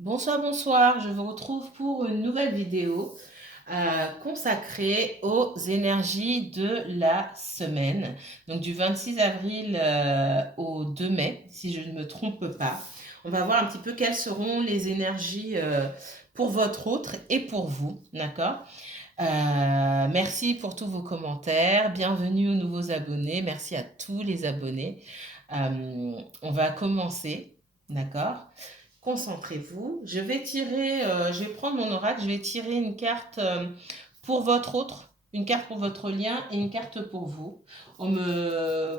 Bonsoir, bonsoir, je vous retrouve pour une nouvelle vidéo consacrée aux énergies de la semaine, donc du 26 avril au 2 mai, si je ne me trompe pas. On va voir un petit peu quelles seront les énergies pour votre autre et pour vous, d'accord? Merci pour tous vos commentaires, bienvenue aux nouveaux abonnés, merci à tous les abonnés. On va commencer, d'accord? Concentrez-vous. Je vais prendre mon oracle, je vais tirer une carte pour votre autre, une carte pour votre lien et une carte pour vous. On me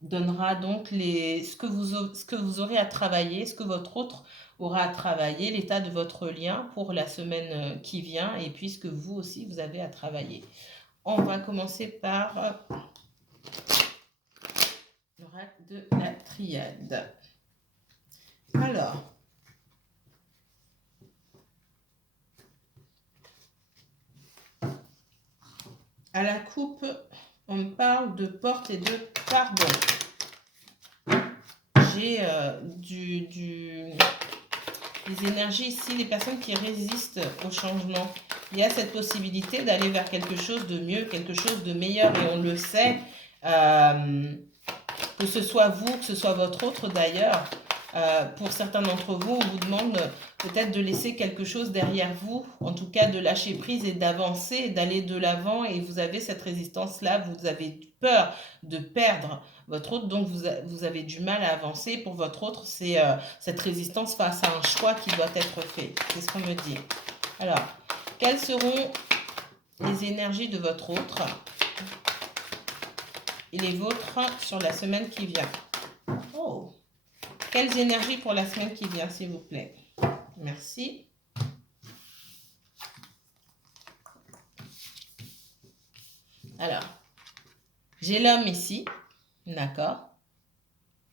donnera donc ce que vous aurez à travailler, ce que votre autre aura à travailler, l'état de votre lien pour la semaine qui vient et puis ce que vous aussi vous avez à travailler. On va commencer par l'oracle de la triade. Alors, à la coupe, on me parle de porte et de pardon. J'ai des énergies ici, des personnes qui résistent au changement. Il y a cette possibilité d'aller vers quelque chose de mieux, quelque chose de meilleur, et on le sait, que ce soit vous, que ce soit votre autre d'ailleurs. Pour certains d'entre vous, on vous demande peut-être de laisser quelque chose derrière vous, en tout cas de lâcher prise et d'avancer, d'aller de l'avant, et vous avez cette résistance-là, vous avez peur de perdre votre autre, donc vous avez du mal à avancer. Pour votre autre, c'est cette résistance face à un choix qui doit être fait. C'est ce qu'on me dit. Alors, quelles seront les énergies de votre autre et les vôtres sur la semaine qui vient? Oh! Quelles énergies pour la semaine qui vient, s'il vous plaît? Merci. Alors, j'ai l'homme ici, d'accord?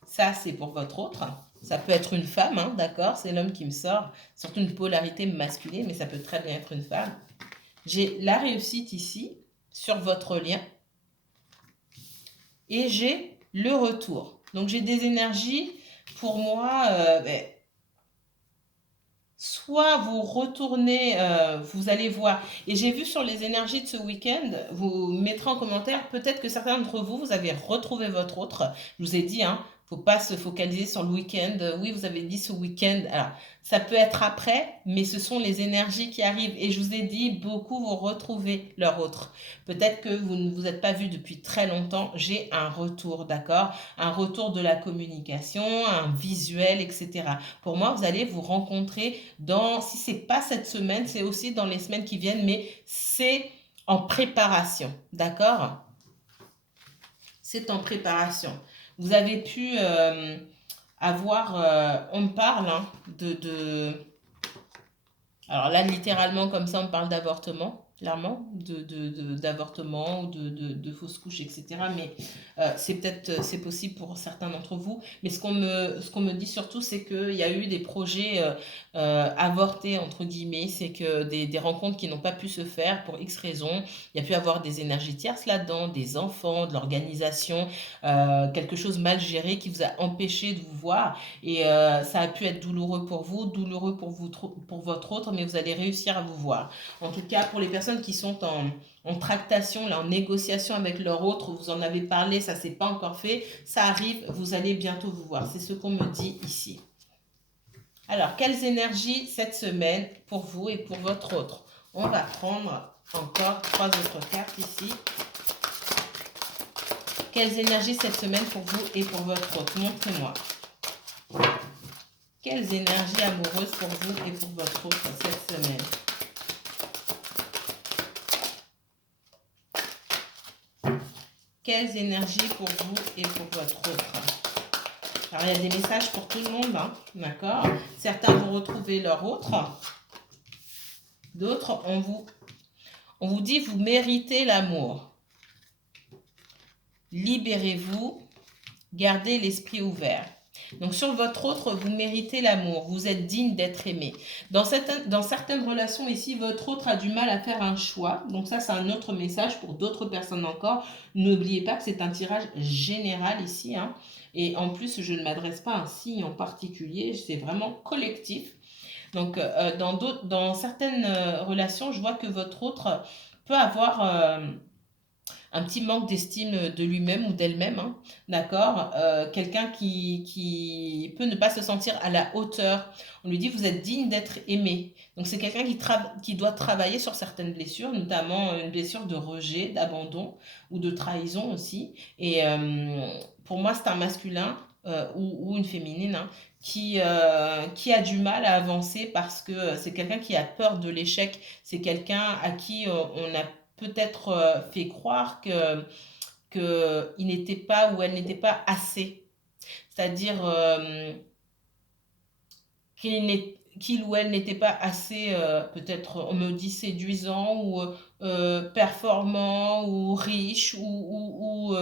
Ça, c'est pour votre autre. Ça peut être une femme, hein, d'accord? C'est l'homme qui me sort. Surtout une polarité masculine, mais ça peut très bien être une femme. J'ai la réussite ici, sur votre lien. Et j'ai le retour. Donc, j'ai des énergies, pour moi, soit vous retournez, vous allez voir. Et j'ai vu sur les énergies de ce week-end, vous mettrez en commentaire, peut-être que certains d'entre vous, vous avez retrouvé votre autre. Je vous ai dit, hein, faut pas se focaliser sur le week-end. Oui, vous avez dit ce week-end. Alors, ça peut être après, mais ce sont les énergies qui arrivent. Et je vous ai dit, beaucoup vont retrouver leur autre. Peut-être que vous ne vous êtes pas vu depuis très longtemps. J'ai un retour, d'accord? Un retour de la communication, un visuel, etc. Pour moi, vous allez vous rencontrer si c'est pas cette semaine, c'est aussi dans les semaines qui viennent, mais c'est en préparation, d'accord? C'est en préparation. Vous avez pu avoir, on me parle hein, alors là, littéralement, comme ça, on parle d'avortement, clairement, d'avortement ou de fausses couches, etc. Mais c'est possible pour certains d'entre vous. Mais ce qu'on me dit surtout, c'est qu'il y a eu des projets avortés, entre guillemets. C'est que des rencontres qui n'ont pas pu se faire pour X raisons. Il y a pu avoir des énergies tierces là-dedans, des enfants, de l'organisation, quelque chose mal géré qui vous a empêché de vous voir. Et ça a pu être douloureux pour vous, douloureux pour votre autre, mais vous allez réussir à vous voir. En tout cas, pour les personnes qui sont en tractation, là, en négociation avec leur autre, vous en avez parlé, ça s'est pas encore fait, ça arrive, vous allez bientôt vous voir. C'est ce qu'on me dit ici. Alors, quelles énergies cette semaine pour vous et pour votre autre? On va prendre encore 3 autres cartes ici. Quelles énergies cette semaine pour vous et pour votre autre? Montrez-moi. Quelles énergies amoureuses pour vous et pour votre autre cette semaine? Quelles énergies pour vous et pour votre autre? Alors, il y a des messages pour tout le monde, hein, d'accord? Certains vont retrouver leur autre. D'autres, on vous dit, vous méritez l'amour. Libérez-vous, gardez l'esprit ouvert. Donc sur votre autre, vous méritez l'amour, vous êtes digne d'être aimé. Dans certaines relations ici, votre autre a du mal à faire un choix. Donc ça, c'est un autre message pour d'autres personnes encore. N'oubliez pas que c'est un tirage général ici, hein. Et en plus, je ne m'adresse pas à un signe en particulier, c'est vraiment collectif. Donc, dans certaines relations, je vois que votre autre peut avoir un petit manque d'estime de lui-même ou d'elle-même, hein, d'accord? Quelqu'un qui peut ne pas se sentir à la hauteur. On lui dit, vous êtes digne d'être aimé. Donc c'est quelqu'un qui doit travailler sur certaines blessures, notamment une blessure de rejet, d'abandon ou de trahison aussi. Et pour moi, c'est un masculin ou une féminine, hein, qui a du mal à avancer parce que c'est quelqu'un qui a peur de l'échec. C'est quelqu'un à qui on a peut-être fait croire que il n'était pas ou elle n'était pas assez. C'est-à-dire qu'il ou elle n'était pas assez, peut-être on me dit séduisant ou performant ou riche ou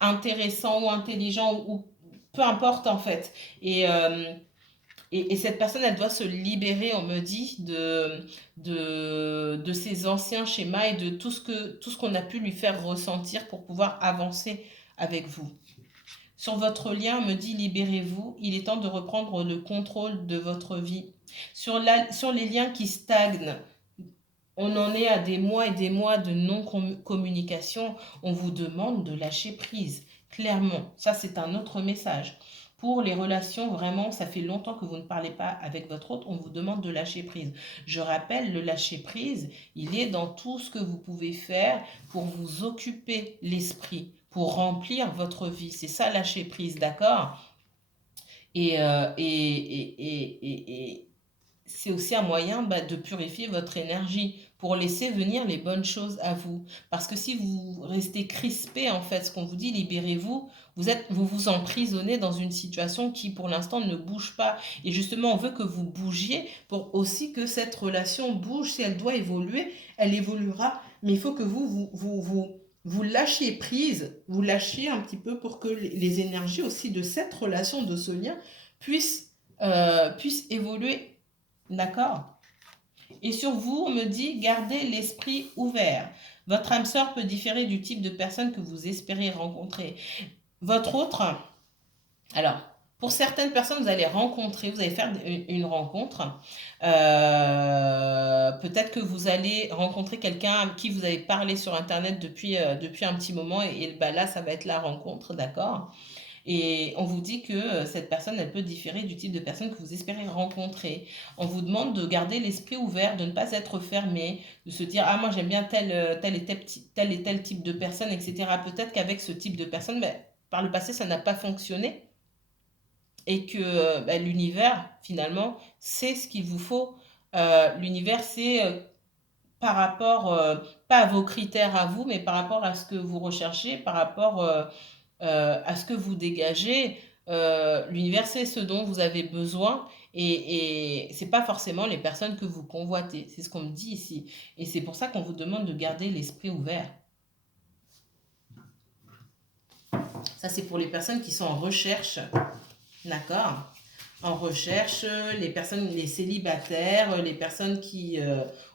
intéressant ou intelligent ou peu importe en fait. Et cette personne, elle doit se libérer, on me dit, de ses anciens schémas et de tout ce qu'on a pu lui faire ressentir pour pouvoir avancer avec vous. Sur votre lien, on me dit libérez-vous, il est temps de reprendre le contrôle de votre vie. Sur les liens qui stagnent, on en est à des mois et des mois de non-communication, on vous demande de lâcher prise. Clairement, ça c'est un autre message. Pour les relations, vraiment, ça fait longtemps que vous ne parlez pas avec votre autre, on vous demande de lâcher prise. Je rappelle, le lâcher prise, il est dans tout ce que vous pouvez faire pour vous occuper l'esprit, pour remplir votre vie. C'est ça, lâcher prise, d'accord? Et c'est aussi un moyen de purifier votre énergie pour laisser venir les bonnes choses à vous. Parce que si vous restez crispé, en fait, ce qu'on vous dit, libérez-vous, vous vous emprisonnez dans une situation qui, pour l'instant, ne bouge pas. Et justement, on veut que vous bougiez pour aussi que cette relation bouge. Si elle doit évoluer, elle évoluera. Mais il faut que vous lâchiez prise, vous lâchiez un petit peu pour que les énergies aussi de cette relation, de ce lien, puissent évoluer. D'accord? Et sur vous, on me dit, gardez l'esprit ouvert. Votre âme sœur peut différer du type de personne que vous espérez rencontrer. Votre autre, alors, pour certaines personnes, vous allez faire une rencontre. Peut-être que vous allez rencontrer quelqu'un à qui vous avez parlé sur Internet depuis un petit moment et bah, là, ça va être la rencontre, d'accord? Et on vous dit que cette personne, elle peut différer du type de personne que vous espérez rencontrer. On vous demande de garder l'esprit ouvert, de ne pas être fermé, de se dire, ah moi j'aime bien tel et tel type de personne, etc. Peut-être qu'avec ce type de personne, ben, par le passé, ça n'a pas fonctionné et que ben, l'univers, finalement, c'est ce qu'il vous faut. L'univers, c'est par rapport, pas à vos critères à vous, mais par rapport à ce que vous recherchez, par rapport à ce que vous dégagez. L'univers sait ce dont vous avez besoin et c'est pas forcément les personnes que vous convoitez. C'est ce qu'on me dit ici. Et c'est pour ça qu'on vous demande de garder l'esprit ouvert. Ça, c'est pour les personnes qui sont en recherche. D'accord? En recherche, les célibataires, les personnes qui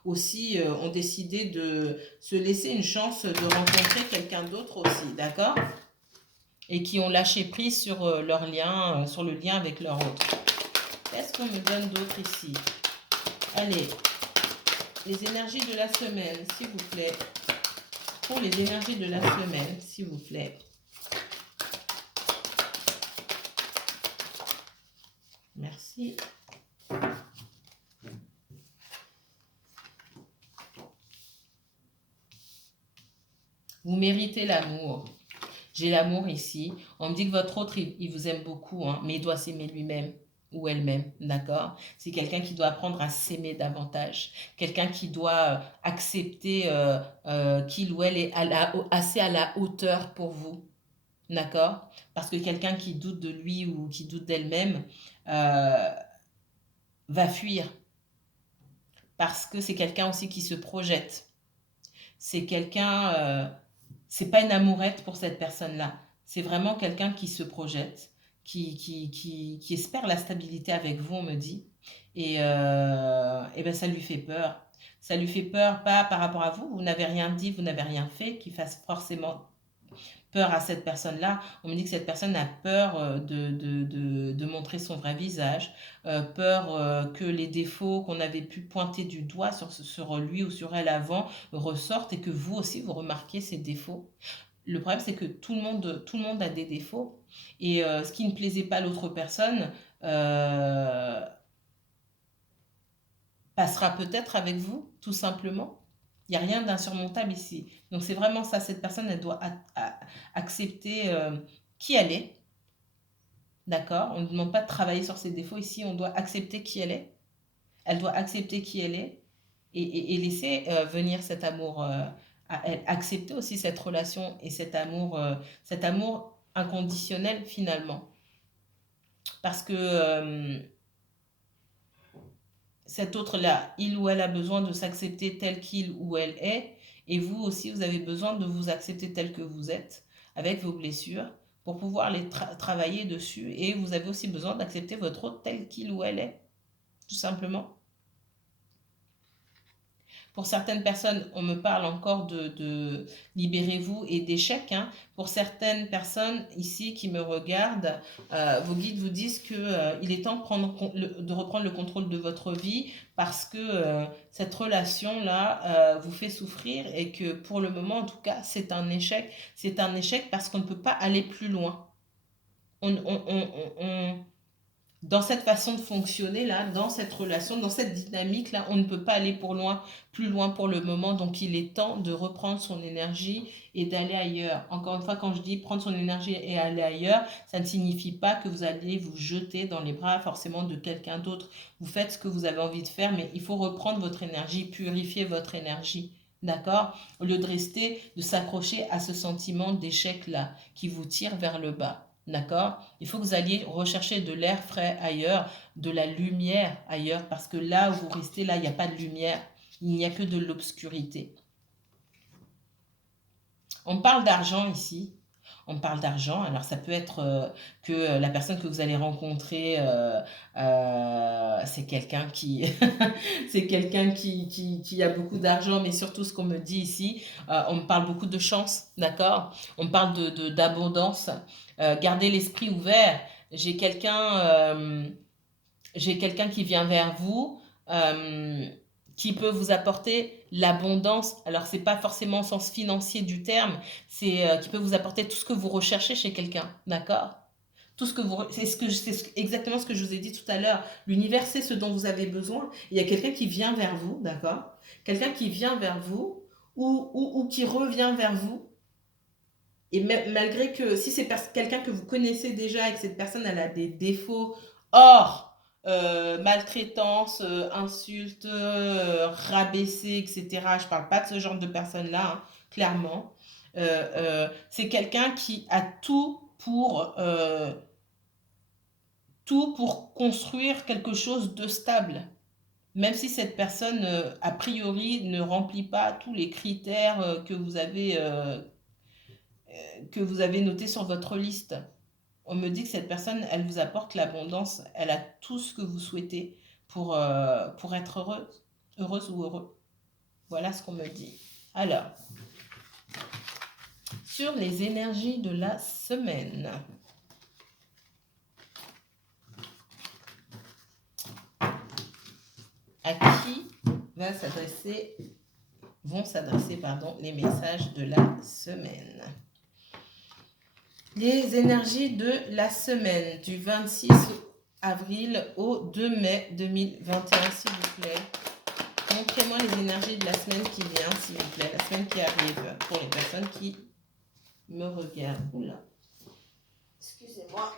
aussi ont décidé de se laisser une chance de rencontrer quelqu'un d'autre aussi. D'accord? Et qui ont lâché prise sur leur lien, sur le lien avec leur autre. Qu'est-ce qu'on me donne d'autre ici? Allez, les énergies de la semaine, s'il vous plaît. Pour les énergies de la semaine, s'il vous plaît. Merci. Vous méritez l'amour. J'ai l'amour ici. On me dit que votre autre, il vous aime beaucoup, hein, mais il doit s'aimer lui-même ou elle-même, d'accord? C'est quelqu'un qui doit apprendre à s'aimer davantage. Quelqu'un qui doit accepter qu'il ou elle est assez à la hauteur pour vous, d'accord? Parce que quelqu'un qui doute de lui ou qui doute d'elle-même va fuir. Parce que c'est quelqu'un aussi qui se projette. C'est quelqu'un... c'est pas une amourette pour cette personne-là. C'est vraiment quelqu'un qui se projette, qui espère la stabilité avec vous, on me dit. Et ben ça lui fait peur. Ça lui fait peur, pas par rapport à vous, vous n'avez rien dit, vous n'avez rien fait, qui fasse forcément peur à cette personne-là. On me dit que cette personne a peur de montrer son vrai visage, peur que les défauts qu'on avait pu pointer du doigt sur lui ou sur elle avant ressortent et que vous aussi, vous remarquez ces défauts. Le problème, c'est que tout le monde a des défauts et ce qui ne plaisait pas à l'autre personne passera peut-être avec vous, tout simplement. Il n'y a rien d'insurmontable ici. Donc c'est vraiment ça, cette personne, elle doit accepter qui elle est. D'accord? On ne demande pas de travailler sur ses défauts ici, on doit accepter qui elle est. Elle doit accepter qui elle est et laisser venir cet amour à elle. Accepter aussi cette relation et cet amour inconditionnel finalement. Parce que cet autre-là, il ou elle a besoin de s'accepter tel qu'il ou elle est, et vous aussi, vous avez besoin de vous accepter tel que vous êtes, avec vos blessures, pour pouvoir les travailler dessus, et vous avez aussi besoin d'accepter votre autre tel qu'il ou elle est, tout simplement. Pour certaines personnes, on me parle encore de libérez-vous et d'échecs. Hein. Pour certaines personnes ici qui me regardent, vos guides vous disent qu'il est temps de reprendre le contrôle de votre vie parce que cette relation-là vous fait souffrir et que pour le moment, en tout cas, c'est un échec. C'est un échec parce qu'on ne peut pas aller plus loin. Dans cette façon de fonctionner là, dans cette relation, dans cette dynamique là, on ne peut pas aller plus loin pour le moment. Donc il est temps de reprendre son énergie et d'aller ailleurs. Encore une fois, quand je dis prendre son énergie et aller ailleurs, ça ne signifie pas que vous allez vous jeter dans les bras forcément de quelqu'un d'autre. Vous faites ce que vous avez envie de faire, mais il faut reprendre votre énergie, purifier votre énergie. D'accord? Au lieu de rester, de s'accrocher à ce sentiment d'échec là qui vous tire vers le bas. D'accord? Il faut que vous alliez rechercher de l'air frais ailleurs, de la lumière ailleurs, parce que là où vous restez, là, il n'y a pas de lumière, il n'y a que de l'obscurité. On parle d'argent ici. On parle d'argent, alors ça peut être que la personne que vous allez rencontrer, c'est quelqu'un qui, c'est quelqu'un qui a beaucoup d'argent, mais surtout ce qu'on me dit ici, on me parle beaucoup de chance, d'accord? On parle d'abondance. Gardez l'esprit ouvert. J'ai quelqu'un qui vient vers vous. Qui peut vous apporter l'abondance. Alors, c'est pas forcément au sens financier du terme, c'est qui peut vous apporter tout ce que vous recherchez chez quelqu'un, d'accord? Tout ce que vous, exactement ce que je vous ai dit tout à l'heure. L'univers sait ce dont vous avez besoin. Il y a quelqu'un qui vient vers vous, d'accord? Quelqu'un qui vient vers vous ou qui revient vers vous. Et malgré que si c'est quelqu'un que vous connaissez déjà et que cette personne elle a des défauts hors maltraitance, insulte, rabaisser, etc. Je parle pas de ce genre de personnes-là, hein, clairement. C'est quelqu'un qui a tout pour construire quelque chose de stable. Même si cette personne, a priori, ne remplit pas tous les critères que vous avez notés sur votre liste. On me dit que cette personne, elle vous apporte l'abondance, elle a tout ce que vous souhaitez pour être heureuse ou heureux. Voilà ce qu'on me dit. Alors, sur les énergies de la semaine. À qui vont s'adresser les messages de la semaine? Les énergies de la semaine du 26 avril au 2 mai 2021, s'il vous plaît. Montrez-moi les énergies de la semaine qui vient, s'il vous plaît, la semaine qui arrive, pour les personnes qui me regardent. Oula, excusez-moi.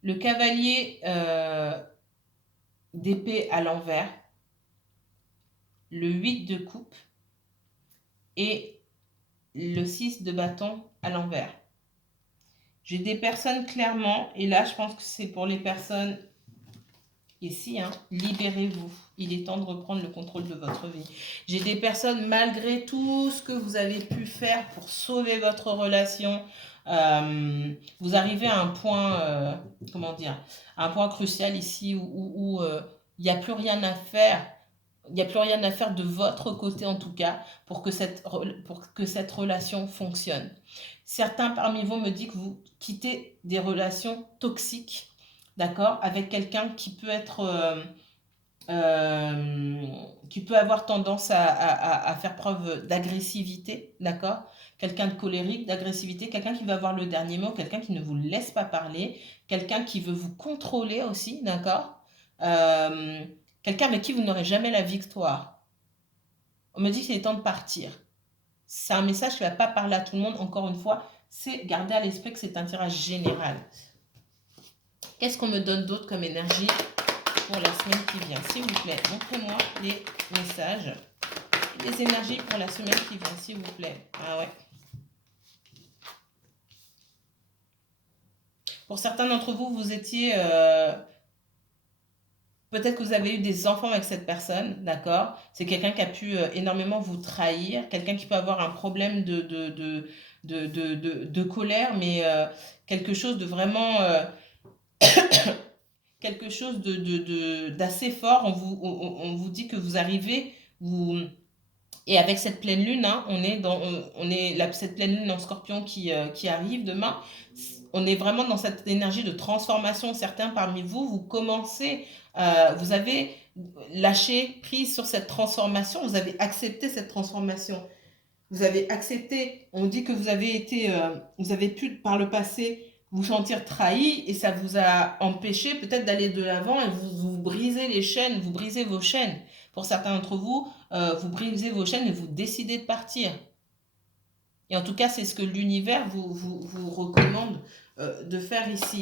Le cavalier d'épée à l'envers, le 8 de coupe et le 6 de bâton à l'envers. J'ai des personnes clairement, et là je pense que c'est pour les personnes Ici, hein, libérez-vous. Il est temps de reprendre le contrôle de votre vie. J'ai des personnes, malgré tout ce que vous avez pu faire pour sauver votre relation, vous arrivez à un point, comment dire, à un point crucial ici où il n'y a plus rien à faire. Il n'y a plus rien à faire de votre côté en tout cas pour que cette relation fonctionne. Certains parmi vous me disent que vous quittez des relations toxiques, d'accord, avec quelqu'un qui peut être, qui peut avoir tendance à faire preuve d'agressivité, d'accord, quelqu'un de colérique, d'agressivité, quelqu'un qui va avoir le dernier mot, quelqu'un qui ne vous laisse pas parler, quelqu'un qui veut vous contrôler aussi, d'accord, quelqu'un avec qui vous n'aurez jamais la victoire. On me dit qu'il est temps de partir. C'est un message qui ne va pas parler à tout le monde. Encore une fois, c'est garder à l'esprit que c'est un tirage général. Qu'est-ce qu'on me donne d'autre comme énergie pour la semaine qui vient? S'il vous plaît, montrez-moi les messages. Les énergies pour la semaine qui vient, s'il vous plaît. Ah ouais. Pour certains d'entre vous, vous étiez... peut-être que vous avez eu des enfants avec cette personne, d'accord? C'est quelqu'un qui a pu énormément vous trahir, quelqu'un qui peut avoir un problème de colère, mais quelque chose de vraiment... quelque chose d'assez fort. On vous dit que vous arrivez... Et avec cette pleine lune, hein, cette pleine lune en scorpion qui arrive demain, on est vraiment dans cette énergie de transformation. Certains parmi vous, vous commencez, vous avez lâché prise sur cette transformation, vous avez accepté cette transformation. Vous avez accepté, on dit que vous avez pu par le passé vous sentir trahi et ça vous a empêché peut-être d'aller de l'avant et vous brisez les chaînes, vous brisez vos chaînes. Pour certains d'entre vous, vous brisez vos chaînes et vous décidez de partir. Et en tout cas, c'est ce que l'univers vous recommande de faire ici.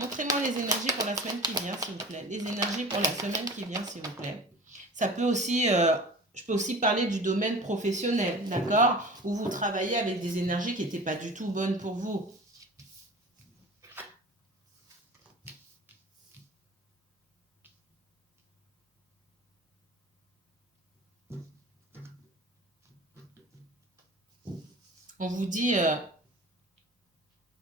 Montrez-moi les énergies pour la semaine qui vient, s'il vous plaît. Les énergies pour la semaine qui vient, s'il vous plaît. Ça peut aussi... je peux aussi parler du domaine professionnel, d'accord? Où vous travaillez avec des énergies qui n'étaient pas du tout bonnes pour vous. On vous dit,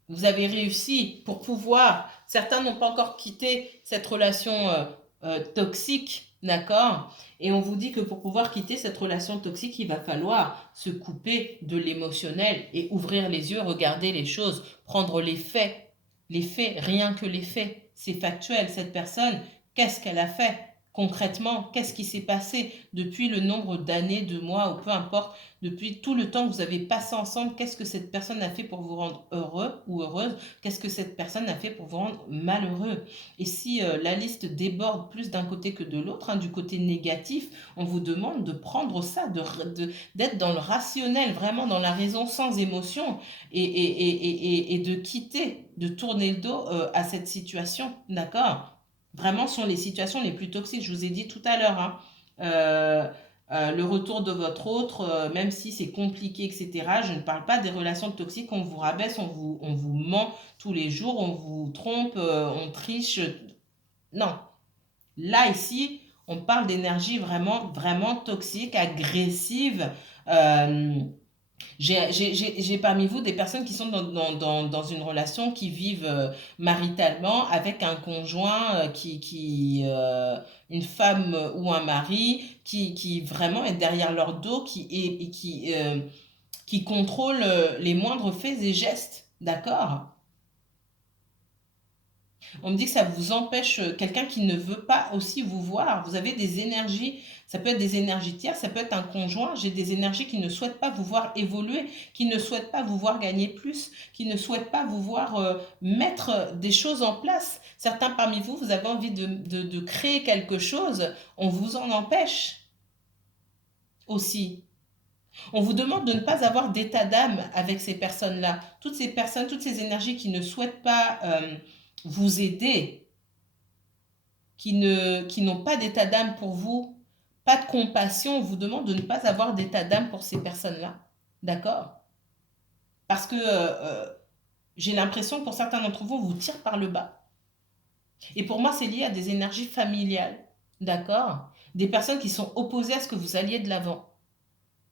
vous avez réussi pour pouvoir... Certains n'ont pas encore quitté cette relation toxique, d'accord? Et on vous dit que pour pouvoir quitter cette relation toxique, il va falloir se couper de l'émotionnel et ouvrir les yeux, regarder les choses, prendre les faits. Les faits, rien que les faits. C'est factuel. Cette personne, qu'est-ce qu'elle a fait? Concrètement, qu'est-ce qui s'est passé depuis le nombre d'années, de mois, ou peu importe, depuis tout le temps que vous avez passé ensemble, qu'est-ce que cette personne a fait pour vous rendre heureux ou heureuse? Qu'est-ce que cette personne a fait pour vous rendre malheureux? Et si la liste déborde plus d'un côté que de l'autre, hein, du côté négatif, on vous demande de prendre ça, d'être dans le rationnel, vraiment dans la raison sans émotion et de quitter, de tourner le dos à cette situation, d'accord? Vraiment, ce sont les situations les plus toxiques. Je vous ai dit tout à l'heure, hein, le retour de votre autre, même si c'est compliqué, etc. Je ne parle pas des relations toxiques, on vous rabaisse, on vous ment tous les jours, on vous trompe, on triche. Non. Là, ici, on parle d'énergie vraiment, vraiment toxique, agressive. J'ai parmi vous des personnes qui sont dans une relation, qui vivent maritalement avec un conjoint une femme ou un mari qui vraiment est derrière leur dos, qui contrôle les moindres faits et gestes, d'accord? On me dit que ça vous empêche, quelqu'un qui ne veut pas aussi vous voir. Vous avez des énergies, ça peut être des énergies tierces, ça peut être un conjoint. J'ai des énergies qui ne souhaitent pas vous voir évoluer, qui ne souhaitent pas vous voir gagner plus, qui ne souhaitent pas vous voir mettre des choses en place. Certains parmi vous, vous avez envie de créer quelque chose, on vous en empêche aussi. On vous demande de ne pas avoir d'état d'âme avec ces personnes-là. Toutes ces personnes, toutes ces énergies qui ne souhaitent pas vous aider, qui n'ont pas d'état d'âme pour vous, pas de compassion, on vous demande de ne pas avoir d'état d'âme pour ces personnes-là. D'accord? Parce que j'ai l'impression que pour certains d'entre vous, on vous tire par le bas. Et pour moi, c'est lié à des énergies familiales, d'accord? Des personnes qui sont opposées à ce que vous alliez de l'avant.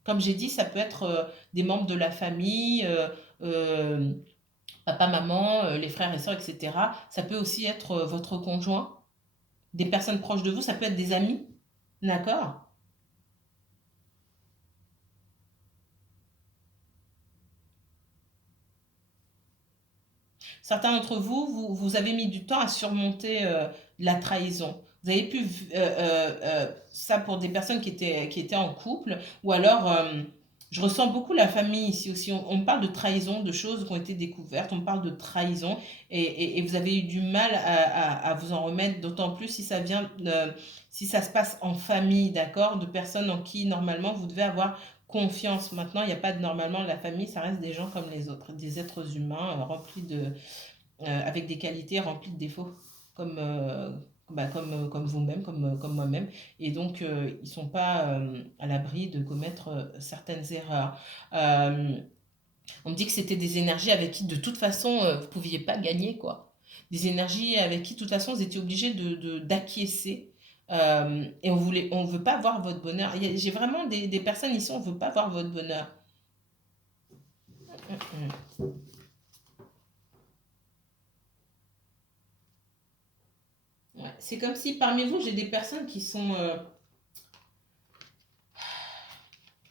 Comme j'ai dit, ça peut être des membres de la famille, euh, papa, maman, les frères et sœurs, etc. Ça peut aussi être votre conjoint, des personnes proches de vous, ça peut être des amis, d'accord? Certains d'entre vous, vous avez mis du temps à surmonter la trahison. Vous avez pu, ça pour des personnes qui étaient en couple, ou alors, je ressens beaucoup la famille ici aussi. On parle de trahison, de choses qui ont été découvertes, on parle de trahison, et vous avez eu du mal à vous en remettre, d'autant plus si ça vient, si ça se passe en famille, d'accord, de personnes en qui normalement vous devez avoir confiance. Maintenant, il n'y a pas de normalement, la famille, ça reste des gens comme les autres, des êtres humains remplis avec des qualités remplies de défauts, comme, comme vous-même, comme moi-même. Et donc, ils ne sont pas à l'abri de commettre certaines erreurs. Euh, on me dit que c'était des énergies avec qui, de toute façon, vous ne pouviez pas gagner, quoi. Des énergies avec qui, de toute façon, vous étiez obligé d'acquiescer. Et on veut pas voir votre bonheur. J'ai vraiment des personnes ici, on veut pas voir votre bonheur. Mm, mm. Ouais. C'est comme si parmi vous, j'ai des personnes qui sont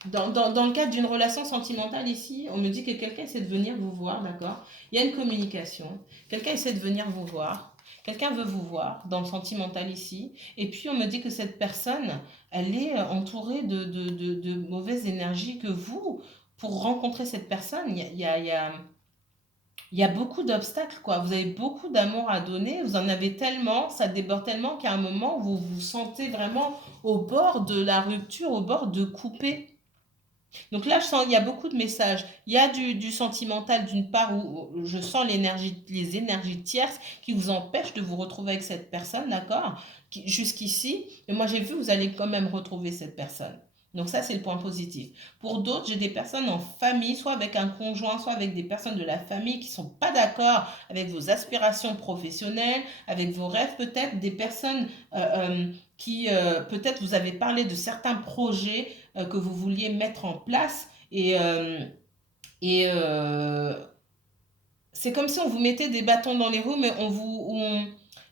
dans le cadre d'une relation sentimentale ici, on me dit que quelqu'un essaie de venir vous voir, d'accord? Il y a une communication, quelqu'un essaie de venir vous voir, quelqu'un veut vous voir dans le sentimental ici, et puis on me dit que cette personne, elle est entourée de mauvaises énergies que vous, pour rencontrer cette personne, il y a beaucoup d'obstacles, quoi. Vous avez beaucoup d'amour à donner, vous en avez tellement, ça déborde tellement qu'à un moment, vous vous sentez vraiment au bord de la rupture, au bord de couper. Donc là, je sens, il y a beaucoup de messages. Il y a du sentimental d'une part où je sens les énergies tierces qui vous empêchent de vous retrouver avec cette personne, d'accord? Jusqu'ici, et moi j'ai vu, vous allez quand même retrouver cette personne. Donc ça, c'est le point positif. Pour d'autres, j'ai des personnes en famille, soit avec un conjoint, soit avec des personnes de la famille qui ne sont pas d'accord avec vos aspirations professionnelles, avec vos rêves peut-être, des personnes qui peut-être vous avez parlé de certains projets que vous vouliez mettre en place et c'est comme si on vous mettait des bâtons dans les roues, mais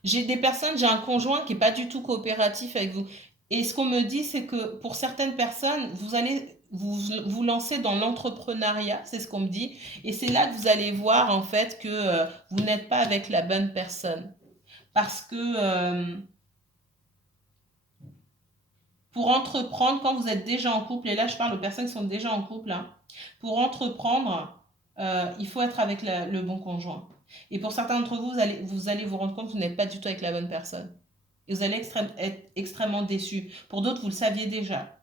j'ai des personnes, j'ai un conjoint qui est pas du tout coopératif avec vous. Et ce qu'on me dit, c'est que pour certaines personnes, vous allez vous lancer dans l'entrepreneuriat, c'est ce qu'on me dit, et c'est là que vous allez voir en fait que vous n'êtes pas avec la bonne personne. Parce que pour entreprendre, quand vous êtes déjà en couple, et là je parle aux personnes qui sont déjà en couple, hein, pour entreprendre, il faut être avec le bon conjoint. Et pour certains d'entre vous, vous allez vous rendre compte que vous n'êtes pas du tout avec la bonne personne. Et vous allez être extrêmement déçus. Pour d'autres, vous le saviez déjà.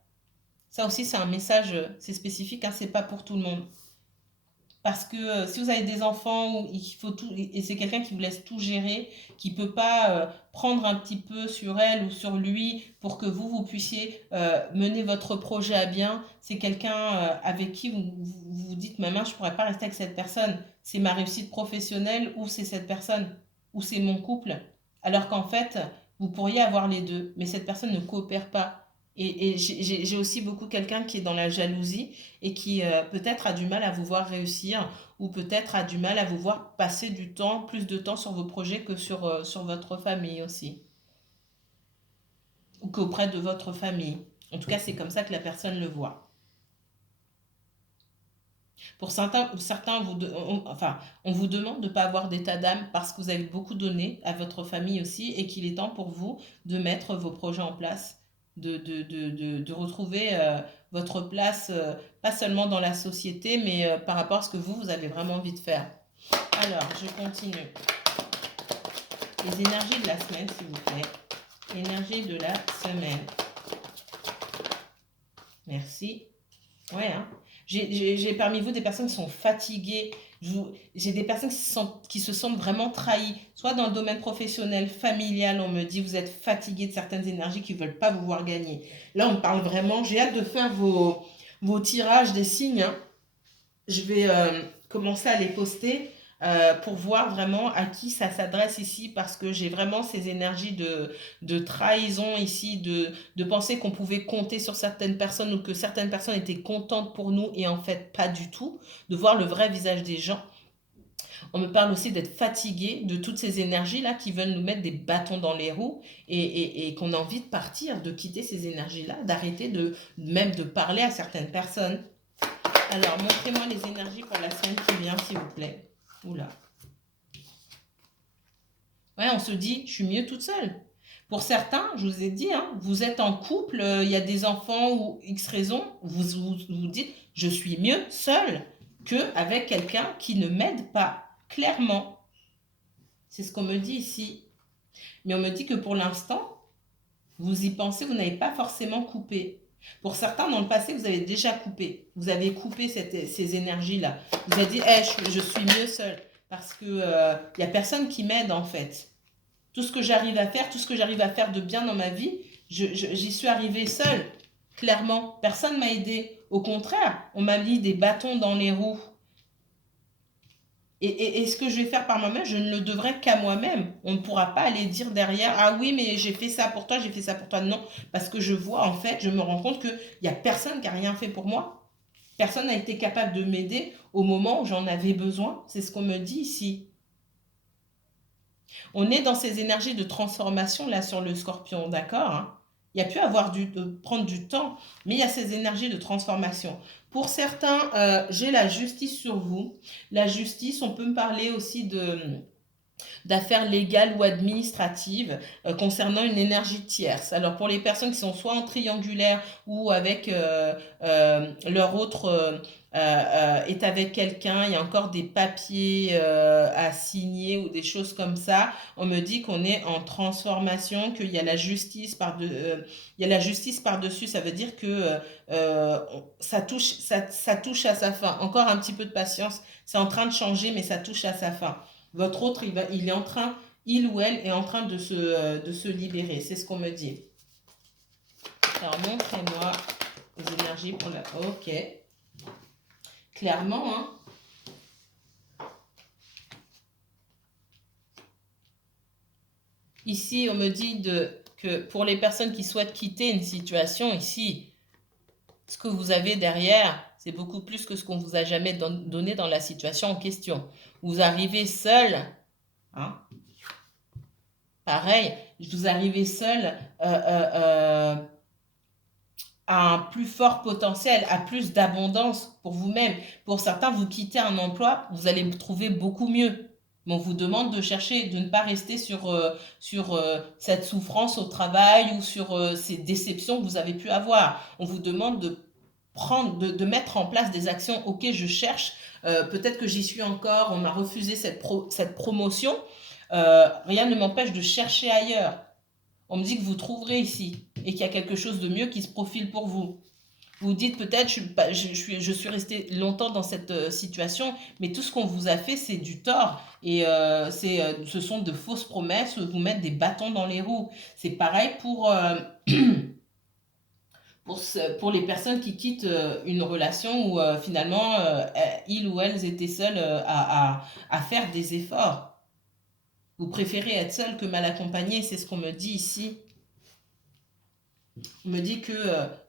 Ça aussi, c'est un message, c'est spécifique, hein, c'est pas pour tout le monde. Parce que si vous avez des enfants où il faut tout, et c'est quelqu'un qui vous laisse tout gérer, qui ne peut pas prendre un petit peu sur elle ou sur lui pour que vous puissiez mener votre projet à bien, c'est quelqu'un avec qui vous dites, maman, je ne pourrais pas rester avec cette personne. C'est ma réussite professionnelle ou c'est cette personne ou c'est mon couple. Alors qu'en fait, vous pourriez avoir les deux, mais cette personne ne coopère pas. Et j'ai aussi beaucoup quelqu'un qui est dans la jalousie et qui peut-être a du mal à vous voir réussir ou peut-être a du mal à vous voir passer du temps, plus de temps sur vos projets que sur votre famille aussi, ou qu'auprès de votre famille. En tout cas, c'est comme ça que la personne le voit. Pour certains enfin, on vous demande de ne pas avoir d'état d'âme parce que vous avez beaucoup donné à votre famille aussi et qu'il est temps pour vous de mettre vos projets en place, de retrouver votre place, pas seulement dans la société, mais par rapport à ce que vous avez vraiment envie de faire. Alors, je continue. Les énergies de la semaine, s'il vous plaît. Énergie de la semaine. Merci. Ouais, hein. J'ai parmi vous des personnes qui sont fatiguées. J'ai des personnes qui se sentent vraiment trahies. Soit dans le domaine professionnel, familial, on me dit vous êtes fatigué de certaines énergies qui ne veulent pas vous voir gagner. Là, on parle vraiment. J'ai hâte de faire vos tirages des signes, hein. Je vais commencer à les poster. pour voir vraiment à qui ça s'adresse ici, parce que j'ai vraiment ces énergies de trahison ici, de penser qu'on pouvait compter sur certaines personnes ou que certaines personnes étaient contentes pour nous et en fait pas du tout, de voir le vrai visage des gens. On me parle aussi d'être fatigué de toutes ces énergies-là qui veulent nous mettre des bâtons dans les roues et qu'on a envie de partir, de quitter ces énergies-là, d'arrêter même de parler à certaines personnes. Alors, montrez-moi les énergies pour la semaine qui vient, s'il vous plaît. Oula. Ouais, on se dit, je suis mieux toute seule. Pour certains, je vous ai dit, hein, vous êtes en couple, il y a des enfants ou X raisons, vous dites, je suis mieux seule qu'avec quelqu'un qui ne m'aide pas, clairement. C'est ce qu'on me dit ici. Mais on me dit que pour l'instant, vous y pensez, vous n'avez pas forcément coupé. Pour certains, dans le passé, vous avez déjà coupé. Vous avez coupé ces énergies-là. Vous avez dit, hey, je suis mieux seule. Parce qu'il n'y a personne qui m'aide, en fait. Tout ce que j'arrive à faire, tout ce que j'arrive à faire de bien dans ma vie, j'y suis arrivée seule. Clairement, personne ne m'a aidé. Au contraire, on m'a mis des bâtons dans les roues. Et ce que je vais faire par moi-même, je ne le devrai qu'à moi-même. On ne pourra pas aller dire derrière, ah oui, mais j'ai fait ça pour toi, j'ai fait ça pour toi. Non, parce que je vois, en fait, je me rends compte qu'il n'y a personne qui a rien fait pour moi. Personne n'a été capable de m'aider au moment où j'en avais besoin. C'est ce qu'on me dit ici. On est dans ces énergies de transformation là sur le scorpion, d'accord, hein. Il y a pu avoir prendre du temps, mais il y a ces énergies de transformation. Pour certains, j'ai la justice sur vous. La justice, on peut me parler aussi d'affaires légales ou administratives concernant une énergie tierce. Alors pour les personnes qui sont soit en triangulaire ou avec leur autre est avec quelqu'un, il y a encore des papiers à signer ou des choses comme ça. On me dit qu'on est en transformation, qu'il y a la justice il y a la justice par-dessus. Ça veut dire que ça touche à sa fin. Encore un petit peu de patience. C'est en train de changer, mais ça touche à sa fin. Votre autre, il ou elle est en train de se libérer. C'est ce qu'on me dit. Alors, montrez-moi les énergies pour la... Ok. Clairement, hein. Ici, on me dit que pour les personnes qui souhaitent quitter une situation, ici, ce que vous avez derrière, c'est beaucoup plus que ce qu'on vous a jamais donné dans la situation en question. Vous arrivez seul, hein. Pareil, vous arrivez seul à un plus fort potentiel, à plus d'abondance pour vous-même. Pour certains, vous quittez un emploi, vous allez trouver beaucoup mieux. Mais on vous demande de chercher, de ne pas rester sur cette souffrance au travail ou sur ces déceptions que vous avez pu avoir. On vous demande de mettre en place des actions. Ok, je cherche, peut-être que j'y suis encore, on m'a refusé cette promotion. Rien ne m'empêche de chercher ailleurs. On me dit que vous trouverez ici et qu'il y a quelque chose de mieux qui se profile pour vous. Vous dites peut-être, je suis resté longtemps dans cette situation, mais tout ce qu'on vous a fait, c'est du tort. Et ce sont de fausses promesses, vous mettre des bâtons dans les roues. C'est pareil pour les personnes qui quittent une relation où finalement, ils ou elles étaient seuls à faire des efforts. Vous préférez être seul que mal accompagné, c'est ce qu'on me dit ici. On me dit que,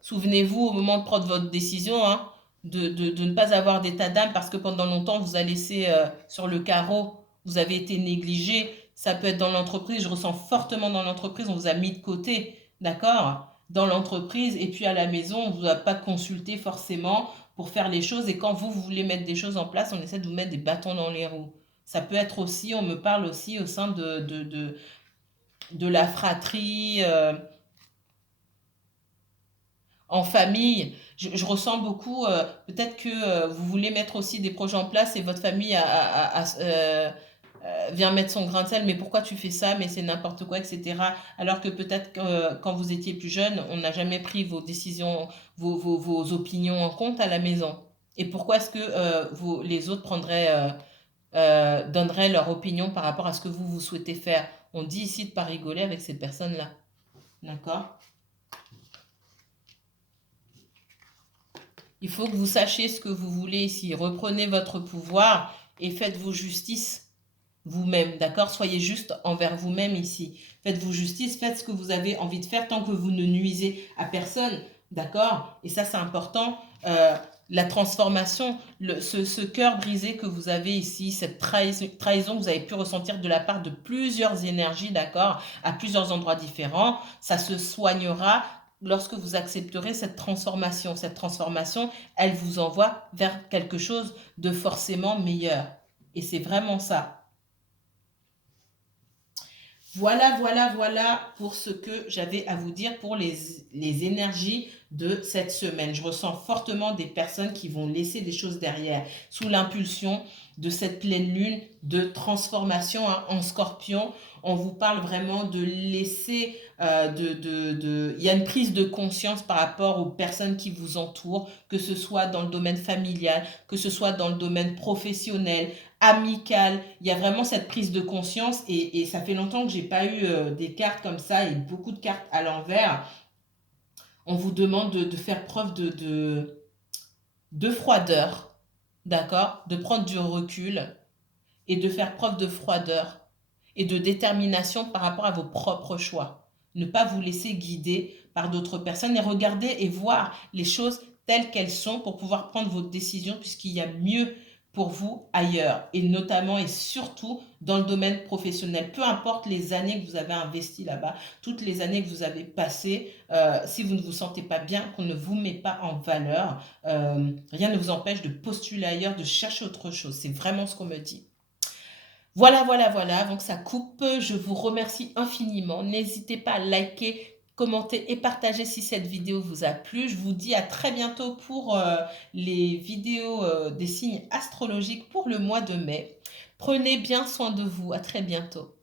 souvenez-vous au moment de prendre votre décision, hein, de ne pas avoir d'état d'âme parce que pendant longtemps, vous a laissé sur le carreau, vous avez été négligé. Ça peut être dans l'entreprise, je ressens fortement dans l'entreprise, on vous a mis de côté, d'accord? Dans l'entreprise et puis à la maison, on ne vous a pas consulté forcément pour faire les choses. Et quand vous voulez mettre des choses en place, on essaie de vous mettre des bâtons dans les roues. Ça peut être aussi, on me parle aussi au sein de la fratrie, en famille. Je ressens beaucoup, peut-être que vous voulez mettre aussi des projets en place et votre famille vient mettre son grain de sel, mais pourquoi tu fais ça, mais c'est n'importe quoi, etc. Alors que peut-être que quand vous étiez plus jeune, on n'a jamais pris vos décisions, vos opinions en compte à la maison. Et pourquoi est-ce que les autres donneraient leur opinion par rapport à ce que vous souhaitez faire? On dit ici de ne pas rigoler avec ces personnes-là. D'accord? Il faut que vous sachiez ce que vous voulez ici. Reprenez votre pouvoir et faites-vous justice vous-même, d'accord? Soyez juste envers vous-même ici. Faites-vous justice, faites ce que vous avez envie de faire tant que vous ne nuisez à personne, d'accord? Et ça, c'est important. La transformation, ce cœur brisé que vous avez ici, cette trahison que vous avez pu ressentir de la part de plusieurs énergies, d'accord, à plusieurs endroits différents, ça se soignera lorsque vous accepterez cette transformation. Cette transformation, elle vous envoie vers quelque chose de forcément meilleur. Et c'est vraiment ça. Voilà pour ce que j'avais à vous dire pour les énergies de cette semaine. Je ressens fortement des personnes qui vont laisser des choses derrière sous l'impulsion de cette pleine lune de transformation, hein, en Scorpion. On vous parle vraiment de laisser, il y a une prise de conscience par rapport aux personnes qui vous entourent, que ce soit dans le domaine familial, que ce soit dans le domaine professionnel, amical. Il y a vraiment cette prise de conscience et ça fait longtemps que j'ai pas eu des cartes comme ça et beaucoup de cartes à l'envers. On vous demande de faire preuve de froideur, d'accord? De prendre du recul et de faire preuve de froideur et de détermination par rapport à vos propres choix. Ne pas vous laisser guider par d'autres personnes et regarder et voir les choses telles qu'elles sont pour pouvoir prendre votre décision puisqu'il y a mieux pour vous ailleurs et notamment et surtout dans le domaine professionnel. Peu importe les années que vous avez investies là-bas, toutes les années que vous avez passées, si vous ne vous sentez pas bien, qu'on ne vous met pas en valeur, rien ne vous empêche de postuler ailleurs, de chercher autre chose. C'est vraiment ce qu'on me dit. Voilà, donc ça coupe. Je vous remercie infiniment. N'hésitez pas à liker, commenter et partager si cette vidéo vous a plu. Je vous dis à très bientôt pour les vidéos des signes astrologiques pour le mois de mai. Prenez bien soin de vous. À très bientôt.